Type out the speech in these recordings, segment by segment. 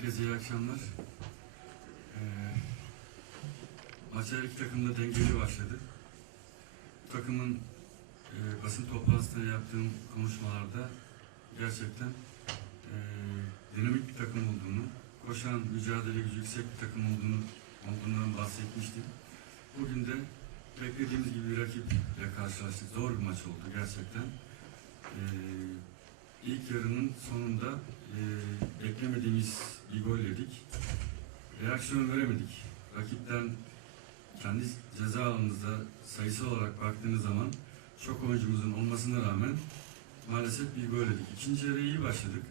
Herkese iyi akşamlar. Ee, maça her iki takım da dengeli başladı. Takımın e, basın toplantısında yaptığım konuşmalarda gerçekten e, dinamik bir takım olduğunu, koşan, mücadele gücü yüksek bir takım olduğunu olduğundan bahsetmiştim. Bugün de beklediğimiz gibi bir rakiple karşılaştık. Zor bir maç oldu gerçekten. Ee, ilk yarının sonunda e, beklemediğimiz gol yedik. Reaksiyon veremedik. Rakipten kendi ceza alanımızda sayısı olarak baktığınız zaman çok oyuncumuzun olmasına rağmen maalesef bir gol yedik. İkinci yarıya iyi başladık.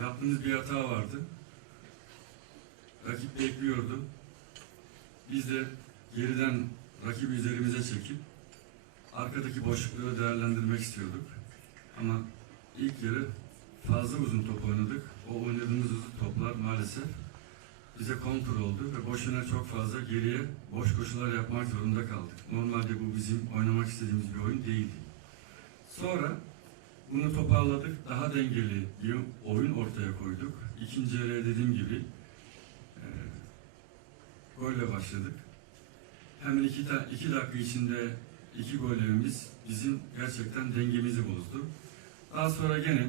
Yaptığımız bir hata vardı. Rakip bekliyordu. Biz de geriden rakibi üzerimize çekip arkadaki boşlukları değerlendirmek istiyorduk. Ama ilk yarı fazla uzun top oynadık. O oynadığımız uzun toplar maalesef bize kontrol oldu ve boşuna çok fazla geriye boş koşular yapmak zorunda kaldık. Normalde bu bizim oynamak istediğimiz bir oyun değildi. Sonra bunu toparladık. Daha dengeli bir oyun ortaya koyduk. İkinci yarıya dediğim gibi e, başladık. Hemen iki, iki dakika içinde iki gollerimiz bizim gerçekten dengemizi bozdu. Daha sonra gene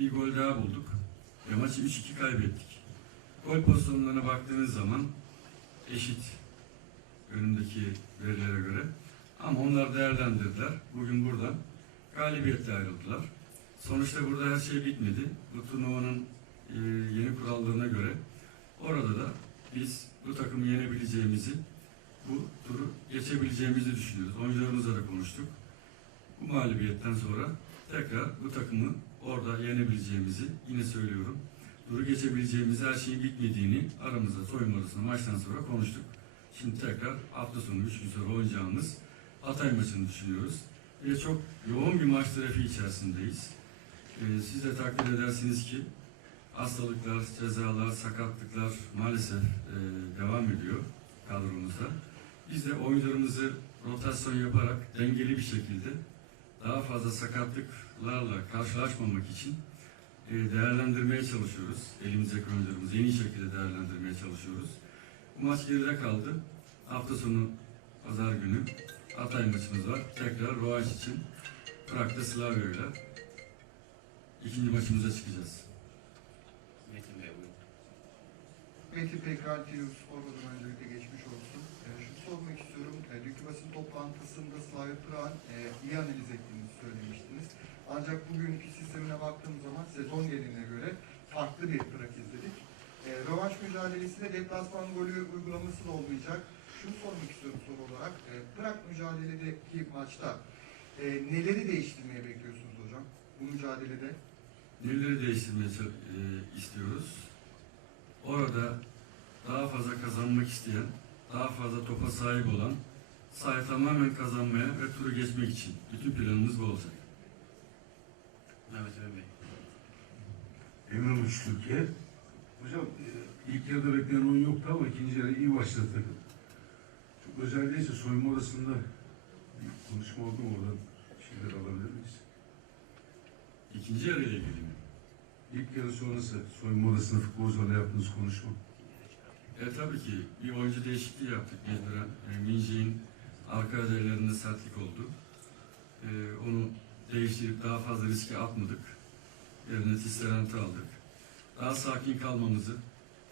bir gol daha bulduk ve maçı 3-2 kaybettik. Gol pozisyonlarına baktığınız zaman eşit önündeki verilere göre. Ama onlar değerlendirdiler. Bugün buradan galibiyetle ayrıldılar. Sonuçta burada her şey bitmedi. Bu turnuvanın e, yeni kurallarına göre orada da biz bu takımı yenebileceğimizi, bu turu geçebileceğimizi düşünüyoruz. Oyuncularımızla da konuştuk. Bu mağlubiyetten sonra tekrar bu takımı orada yenebileceğimizi yine söylüyorum. Turu geçebileceğimizi, her şeyin bitmediğini aramızda soyunma odasında maçtan sonra konuştuk. Şimdi tekrar hafta sonu 3 gün sonra oynayacağımız Hatay maçını düşünüyoruz. Ve çok yoğun bir maç trafiği içerisindeyiz. Ee, siz de takdir edersiniz ki hastalıklar, cezalar, sakatlıklar maalesef e, devam ediyor kadromuzda. Biz de oyuncularımızı rotasyon yaparak dengeli bir şekilde daha fazla sakatlıklarla karşılaşmamak için e, değerlendirmeye çalışıyoruz. Elimizdeki oyuncularımızı en iyi şekilde değerlendirmeye çalışıyoruz. Bu maç geride kaldı. Hafta sonu pazar günü Hatay maçımız var. Tekrar rövanş için Prag'da Slavya'yla ikinci maçımıza çıkacağız. Metin Bey buyurun. Metin Pekal TV Spor'dan öncelikle geçmiş olsun. E, şunu sormak istiyorum. E, dünkü basın toplantısında Slavia Prag'ın e, iyi analiz ettiğinizi söylemiştiniz. Ancak bugünkü sistemine baktığım zaman sezon geneline göre farklı bir Prag izledik. E, rövanş mücadelesinde deplasman golü uygulaması da olmayacak. Şunu sormak istiyorum soru olarak. E, Prag mücadeledeki maçta e, neleri değiştirmeye bekliyorsunuz hocam? Bu mücadelede Neleri değiştirmeye ça- e, istiyoruz? Orada daha fazla kazanmak isteyen, daha fazla topa sahip olan, sahayı tamamen kazanmaya ve turu geçmek için. Bütün planımız bu olacak. Mehmet Emin Bey. Emre Uç Türkiye. Hocam e, ilk yarıda beklenen oyun yoktu ama ikinci yarı iyi başladı takım. Çok özel değilse soyunma odasında bir konuşma oldu mu oradan şeyler alabilir miyiz? İkinci yarıyla ilgili mi? İlk yarı sonrası soyunma odasında futbolcularla yaptığınız konuşma. E tabii ki bir oyuncu değişikliği yaptık mecburen. E, Minji'nin arka özelliklerinde sertlik oldu. E, onu değiştirip daha fazla riske atmadık. Yerine Tisserant'ı aldık. Daha sakin kalmamızı,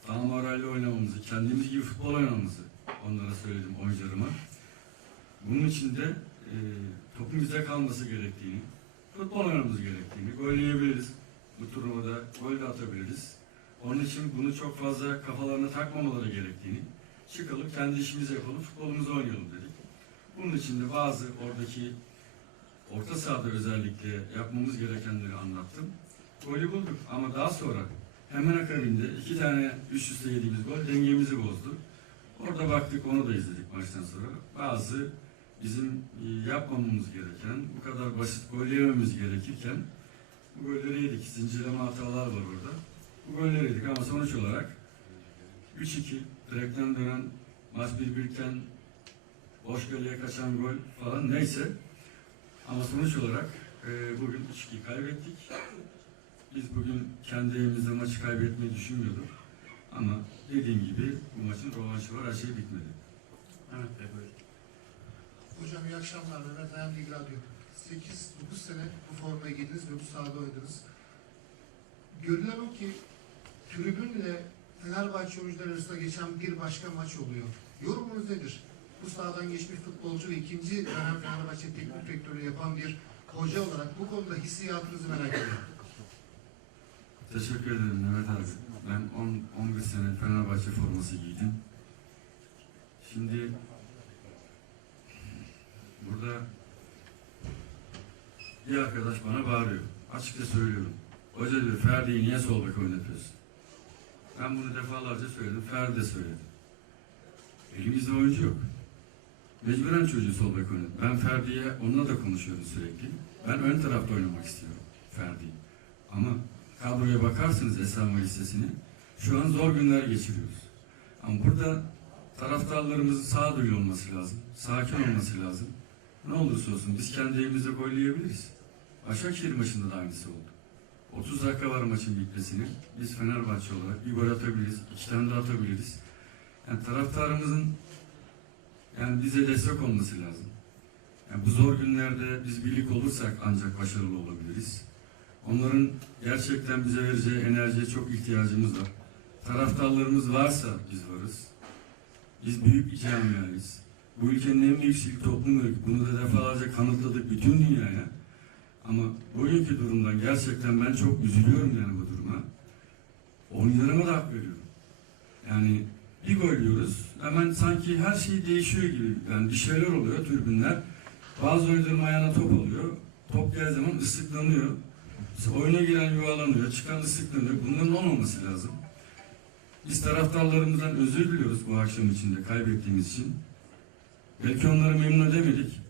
daha moralli oynamamızı, kendimiz gibi futbol oynamamızı onlara söyledim oyuncularıma. Bunun için de e, topun bize kalması gerektiğini, futbol oynamamız gerektiğini, gol yiyebiliriz. Bu turnuvada gol de atabiliriz. Onun için bunu çok fazla kafalarına takmamaları gerektiğini, çıkalım kendi işimizi yapalım, futbolumuzu oynayalım dedik. Bunun için de bazı oradaki orta sahada özellikle yapmamız gerekenleri anlattım. Golü bulduk ama daha sonra hemen akabinde iki tane üst üste yediğimiz gol dengemizi bozdu. Orada baktık onu da izledik maçtan sonra. Bazı bizim e, yapmamamız gereken, bu kadar basit gol yememiz gerekirken bu golleri yedik. Zincirleme hatalar var orada. Bu golleri yedik ama sonuç olarak 3-2 direkten dönen maç 1-1 iken boş kaleye kaçan gol falan neyse ama sonuç olarak e, bugün 3-2 kaybettik. biz bugün kendi evimizde maçı kaybetmeyi düşünmüyorduk. Ama dediğim gibi bu maçın rövanşı var, her şey bitmedi. Bey buyurun. Hocam iyi akşamlar. Mehmet Ayhan Radyo. 8-9 sene bu formaya giydiniz ve bu sahada oynadınız. Görünen o ki tribünle Fenerbahçe oyuncuları arasında geçen bir başka maç oluyor. Yorumunuz nedir? Bu sahadan geçmiş futbolcu ve ikinci dönem Fenerbahçe teknik direktörü yapan bir hoca olarak bu konuda hissiyatınızı merak ediyorum. Teşekkür ederim Mehmet abi. Ben 10 11 sene Fenerbahçe forması giydim. Şimdi burada bir arkadaş bana bağırıyor. Açıkça söylüyorum. Hoca diyor Ferdi'yi niye sol bek oynatıyorsun? Ben bunu defalarca söyledim. Ferdi de söyledi. Elimizde oyuncu yok. Mecburen çocuğu sol bek oynadı. Ben Ferdi'ye onunla da konuşuyorum sürekli. Ben ön tarafta oynamak istiyorum Ferdi'yi. Ama kadroya bakarsanız Esama listesini şu an zor günler geçiriyoruz. Ama burada taraftarlarımızın sağduyu olması lazım. Sakin olması lazım. Ne olursa olsun biz kendi evimizde gol yiyebiliriz. Başakşehir maçında da aynısı oldu. 30 dakika var maçın bitmesine. Biz Fenerbahçe olarak bir gol atabiliriz, iki tane de atabiliriz. Yani taraftarımızın yani bize destek olması lazım. Yani bu zor günlerde biz birlik olursak ancak başarılı olabiliriz. Onların gerçekten bize vereceği enerjiye çok ihtiyacımız var. Taraftarlarımız varsa biz varız. Biz büyük bir camiayız. Bu ülkenin en büyük sivil toplum örgütü. Bunu da defalarca kanıtladık bütün dünyaya. Ama bugünkü durumdan gerçekten ben çok üzülüyorum yani bu duruma. Oyunlarıma da hak veriyorum. Yani bir gol yiyoruz. Hemen sanki her şey değişiyor gibi. Yani bir şeyler oluyor tribünler. Bazı oyuncuların ayağına top oluyor. Top geldiği zaman ıslıklanıyor. İşte oyuna giren yuvalanıyor, çıkan ıslıklanıyor. Bunların olmaması lazım. Biz taraftarlarımızdan özür diliyoruz bu akşam içinde kaybettiğimiz için. Belki onları memnun edemedik.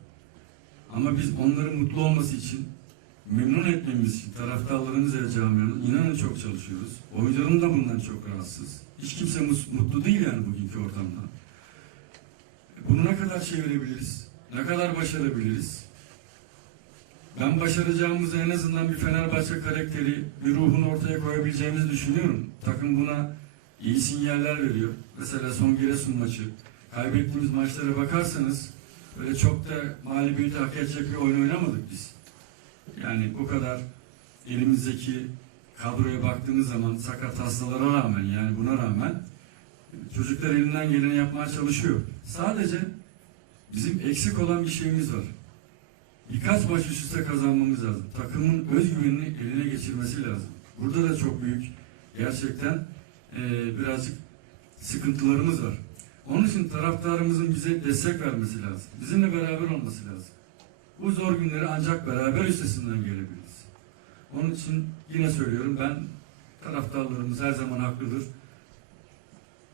Ama biz onların mutlu olması için, memnun etmemiz için taraftarlarımız ve camianın inanın çok çalışıyoruz. Oyuncularım da bundan çok rahatsız. Hiç kimse mutlu değil yani bugünkü ortamda. Bunu ne kadar çevirebiliriz? Ne kadar başarabiliriz? Ben başaracağımızı en azından bir Fenerbahçe karakteri, bir ruhunu ortaya koyabileceğimizi düşünüyorum. Takım buna iyi sinyaller veriyor. Mesela son Giresun maçı. Kaybettiğimiz maçlara bakarsanız böyle çok da mağlubiyeti hak edecek bir oyun oynamadık biz. Yani bu kadar elimizdeki kadroya baktığınız zaman sakat hastalara rağmen yani buna rağmen çocuklar elinden geleni yapmaya çalışıyor. Sadece bizim eksik olan bir şeyimiz var. Birkaç maç üst üste kazanmamız lazım. Takımın özgüvenini eline geçirmesi lazım. Burada da çok büyük gerçekten eee, birazcık sıkıntılarımız var. Onun için taraftarımızın bize destek vermesi lazım. Bizimle beraber olması lazım. Bu zor günleri ancak beraber üstesinden gelebiliriz. Onun için yine söylüyorum ben taraftarlarımız her zaman haklıdır.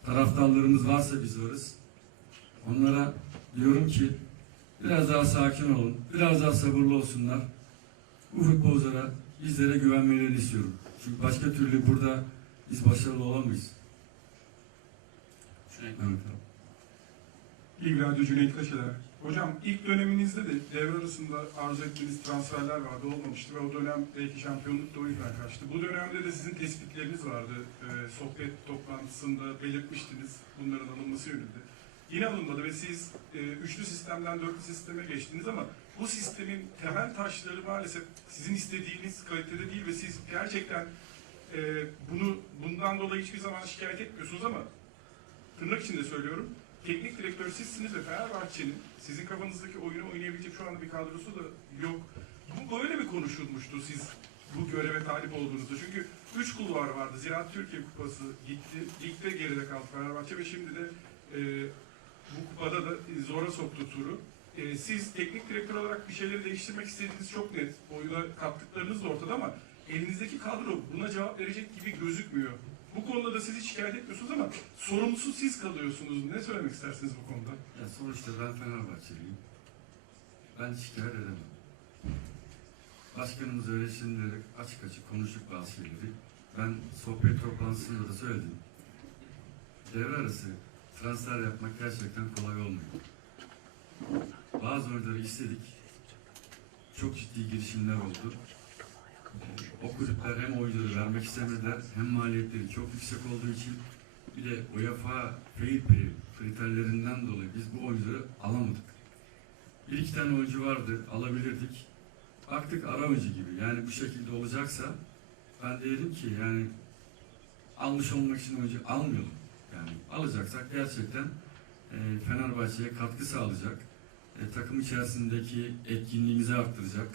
Taraftarlarımız varsa biz varız. Onlara diyorum ki biraz daha sakin olun, biraz daha sabırlı olsunlar. Bu futbolculara, bizlere güvenmelerini istiyorum. Çünkü başka türlü burada biz başarılı olamayız. Cüneyt Evet. İlk Radyo Cüneyt Kaşeler. Hocam ilk döneminizde de devre arasında arzu ettiğiniz transferler vardı olmamıştı ve o dönem belki şampiyonluk da o yüzden kaçtı. Bu dönemde de sizin tespitleriniz vardı. Ee, sohbet toplantısında belirtmiştiniz bunların alınması yönünde. Yine alınmadı ve siz e, üçlü sistemden dörtlü sisteme geçtiniz ama bu sistemin temel taşları maalesef sizin istediğiniz kalitede değil ve siz gerçekten e, bunu bundan dolayı hiçbir zaman şikayet etmiyorsunuz ama tırnak içinde söylüyorum teknik direktör sizsiniz ve Fenerbahçe'nin sizin kafanızdaki oyunu oynayabilecek şu anda bir kadrosu da yok. Bu böyle mi konuşulmuştu siz bu göreve talip olduğunuzda? Çünkü üç kulvar vardı. Ziraat Türkiye Kupası gitti. Ligde geride kaldı Fenerbahçe ve şimdi de e, bu kupada da zora soktu turu. E, siz teknik direktör olarak bir şeyleri değiştirmek istediğiniz çok net. Oyuna kattıklarınız da ortada ama elinizdeki kadro buna cevap verecek gibi gözükmüyor. Bu konuda da siz hiç şikayet etmiyorsunuz ama sorumlusu siz kalıyorsunuz. Ne söylemek istersiniz bu konuda? Ya sonuçta ben Fenerbahçeliyim. Ben şikayet edemem. Başkanımız öyle şimdileri açık açık konuştuk bazı şeyleri. Ben sohbet toplantısında da söyledim. Devre arası transfer yapmak gerçekten kolay olmuyor. Bazı oyuncuları istedik. Çok ciddi girişimler oldu. O kulüpler hem oyuncuları vermek istemediler hem maliyetleri çok yüksek olduğu için bir de UEFA Fair kriterlerinden dolayı biz bu oyuncuları alamadık. Bir iki tane oyuncu vardı alabilirdik. Baktık ara oyuncu gibi yani bu şekilde olacaksa ben de dedim ki yani almış olmak için oyuncu almayalım. Yani alacaksak gerçekten e, Fenerbahçe'ye katkı sağlayacak, e, takım içerisindeki etkinliğimizi arttıracak,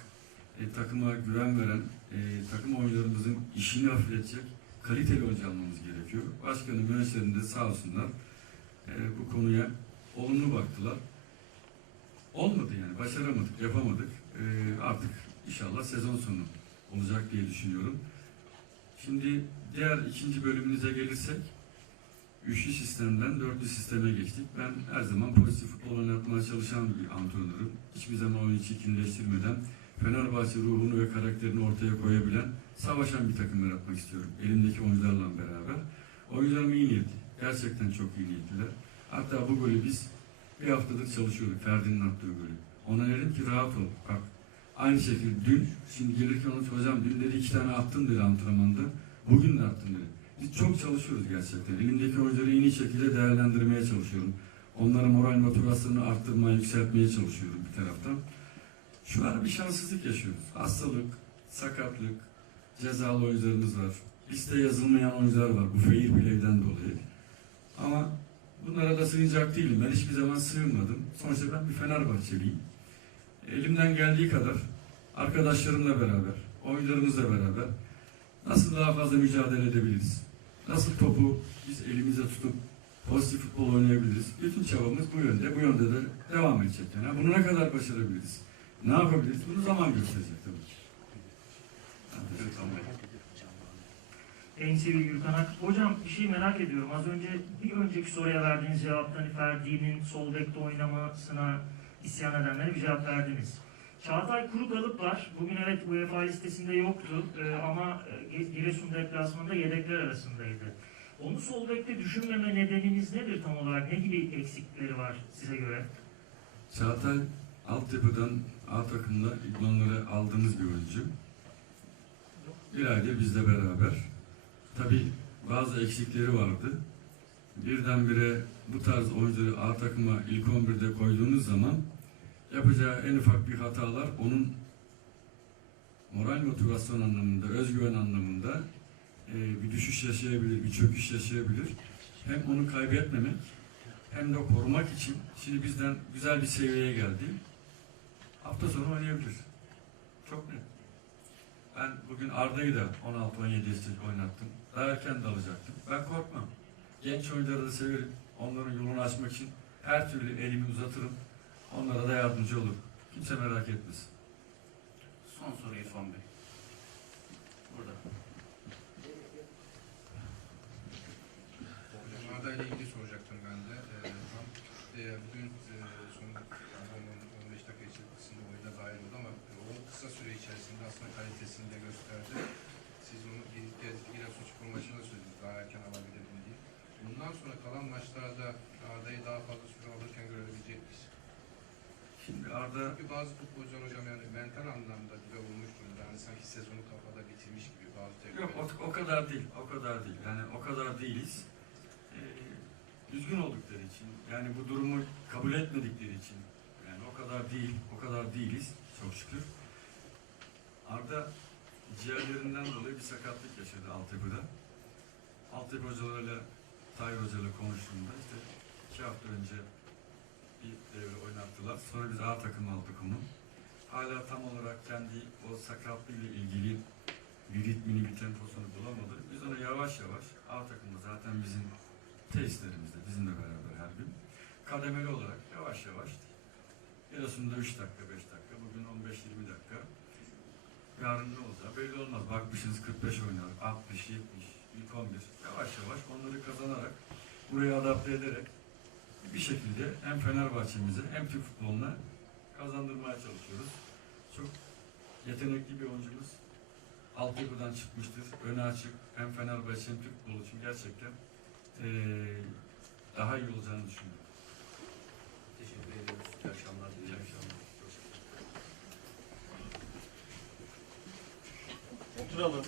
e, takıma güven veren, e, takım oyuncularımızın işini hafifletecek kaliteli oyuncu almamız gerekiyor. Başkanım yöneticilerim de sağ olsunlar e, bu konuya olumlu baktılar. Olmadı yani, başaramadık, yapamadık. E, artık inşallah sezon sonu olacak diye düşünüyorum. Şimdi diğer ikinci bölümünüze gelirsek, üçlü sistemden dörtlü sisteme geçtik. Ben her zaman pozitif futbol oynatmaya çalışan bir antrenörüm. Hiçbir zaman oyunu çirkinleştirmeden Fenerbahçe ruhunu ve karakterini ortaya koyabilen, savaşan bir takım yaratmak istiyorum. Elimdeki oyuncularla beraber. Oyuncularım iyi niyetli. Gerçekten çok iyi niyetliler. Hatta bu golü biz bir haftadır çalışıyorduk. Ferdi'nin attığı golü. Ona dedim ki rahat ol. Bak aynı şekilde dün, şimdi gelirken onu hocam dün dedi iki tane attım dedi antrenmanda. Bugün de attım dedi. Biz çok çalışıyoruz gerçekten. Elimdeki oyuncuları en iyi şekilde değerlendirmeye çalışıyorum. Onların moral motivasyonunu arttırmaya, yükseltmeye çalışıyorum bir taraftan. Şu an bir şanssızlık yaşıyoruz. Hastalık, sakatlık, cezalı oyuncularımız var. Liste yazılmayan oyuncular var bu fair play'den dolayı. Ama bunlara da sığınacak değilim. Ben hiçbir zaman sığınmadım. Sonuçta ben bir Fenerbahçeliyim. Elimden geldiği kadar arkadaşlarımla beraber, oyuncularımızla beraber nasıl daha fazla mücadele edebiliriz? Nasıl topu biz elimize tutup pozitif futbol oynayabiliriz? Bütün çabamız bu yönde. Bu yönde de devam edecek. Yani bunu ne kadar başarabiliriz? Ne yapabiliriz? Bunu zaman gösterecek tabii ki. En sevgili Gürkan Ak. Hocam bir şey merak ediyorum. Az önce bir önceki soruya verdiğiniz cevapta hani Ferdi'nin sol bekte oynamasına isyan edenlere bir cevap verdiniz. Çağatay Kurukalıp var. Bugün evet UEFA listesinde yoktu e, ama e, Giresun deplasmanında yedekler arasındaydı. Onu sol bekte düşünmeme nedeniniz nedir tam olarak? Ne gibi eksikleri var size göre? Çağatay altyapıdan A takımda idmanları aldığımız bir oyuncu. Bir aydır bizle beraber. Tabi bazı eksikleri vardı. Birdenbire bu tarz oyuncuları A takıma ilk 11'de koyduğunuz zaman yapacağı en ufak bir hatalar onun moral motivasyon anlamında, özgüven anlamında e, bir düşüş yaşayabilir, bir çöküş yaşayabilir. Hem onu kaybetmemek hem de korumak için şimdi bizden güzel bir seviyeye geldi. Hafta sonu oynayabilir. Çok net. Ben bugün Arda'yı da 16-17 yaşında oynattım. Daha erken de alacaktım. Ben korkmam. Genç oyuncuları da severim. Onların yolunu açmak için her türlü elimi uzatırım. Onlara da yardımcı olurum. Kimse merak etmesin. Son soru İrfan Bey. Burada. Arda ile ilgili soracaktım ben de. Ee, tam, e, bugün e, son yani 15 dakika içerisinde oyuna dahil oldu ama e, o kısa süre içerisinde aslında kalitesini de gösterdi. Siz onu bir kez Giresunspor maçında söylediniz daha erken alabilirdim diye. Bundan sonra kalan maçlarda Arda'yı daha fazla süre alırken görebilecek miyiz? Şimdi Arda Çünkü bazı futbolcular hocam yani mental anlamda bile olmuş durumda. Yani sanki sezonu kafada bitirmiş gibi bazı Yok o, o kadar değil, o kadar değil. Yani o kadar değiliz. Ee, üzgün oldukları için, yani bu durumu kabul etmedikleri için, yani o kadar değil, o kadar değiliz çok şükür. Arda ciğerlerinden dolayı bir sakatlık yaşadı altyapıda. Altyapı hocalarıyla, Tahir Hoca'yla konuştuğumda işte iki hafta önce bir devre oynattılar. Sonra biz A takım aldık onu. Hala tam olarak kendi o sakatlığıyla ilgili bir ritmini, bir temposunu bulamadı. Biz onu yavaş yavaş A takımda zaten bizim tesislerimizde, bizimle beraber her gün kademeli olarak yavaş yavaş Giresun'da 3 dakika, 5 dakika, bugün 15-20 dakika. Yarın ne olacağı belli olmaz. Bakmışsınız 45 oynar, 60, 70, ilk 11. Yavaş yavaş onları kazanarak, buraya adapte ederek bir şekilde hem Fenerbahçe'mize hem Türk futboluna kazandırmaya çalışıyoruz. Çok yetenekli bir oyuncumuz altyapıdan çıkmıştır. Öne açık. Hem Fenerbahçe hem Türk futbolu için gerçekten eee, daha iyi olacağını düşünüyorum. Teşekkür ediyoruz. İyi akşamlar İyi diliyorum. akşamlar. oturalım.